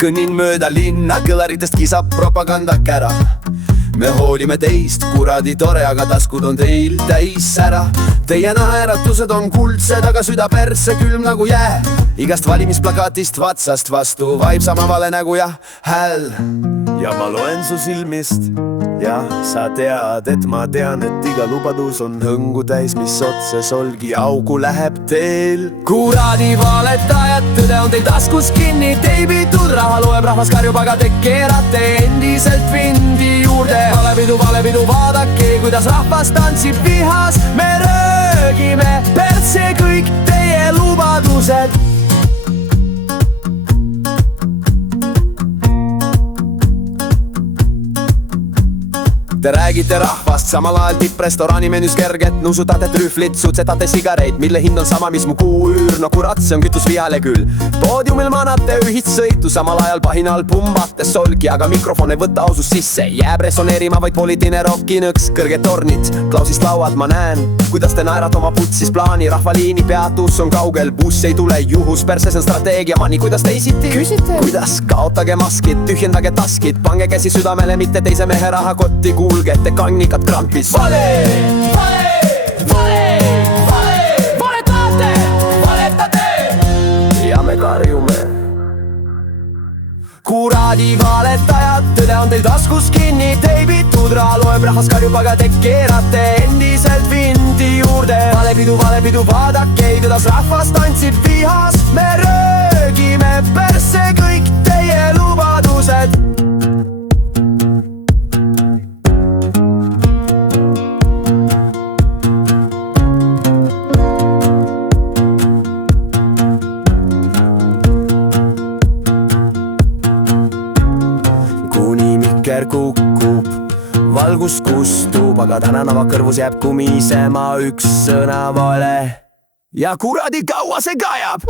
kõnnin mööda linna, kõlaritest kisab propagandakära. Me hoolime teist, kuradi tore, aga taskud on teil täis sära. Teie naeratused on kuldsed, aga süda persse külm nagu jää. Igast valimisplakatist vatsast vastu vaib sama vale nagu jah, häll. Ja ma loen su silmist ja sa tead, et ma tean, et iga lubadus on hõngu täis, mis otse solgi augu läheb teel. Kuradi valetajad, tõde on teil taskus kinni, teibitud raha loeb, rahvas karjub, aga te keerate endiselt vindi juurde. Valepidu, vaadake, kuidas rahvas tantsib vihas. Me röögime persse kõik teie lubadused. Te räägite rahvast, samal ajal tipprestorani menüs kerget. Nuusutate trühvlit, sutsetate sigareid, mille hind on sama, mis mu kuuüür. No kurat, see on kütus vihale küll. Poodiumil manate ühist sõitu, samal ajal pahinal pumbate solgi. Aga mikrofon ei võta ausust sisse, jääb resoneerima vaid poliitiline rockinõks. Kõrged tornid, klausist lauad, ma näen, kuidas te naerate oma putsis plaani. Rahvaliini peatus on kaugel, buss ei tule juhus. Perses on strateegia, mani, kuidas teisiti? Küsite? Kuidas? Kaotage maskid, tühjendage taskid. Pange käsi südamele, mitte teise mehe rahakotti. Kulgete kannikad krampis. Vale, valetate ja me karjume. Kuradi valetajad, tõde on teil taskus kinni, teibitud raha loeb, rahvas karjub, aga te keerate endiselt vindi juurde. Valepidu, vaadake, kuidas rahvas tantsib vihas. Me röögime persse kõik teie lubadused. Kukub, valgus kustub, aga tänava kõrvus jääb kumisema üks sõna vale. Ja kuradi kaua see kajab!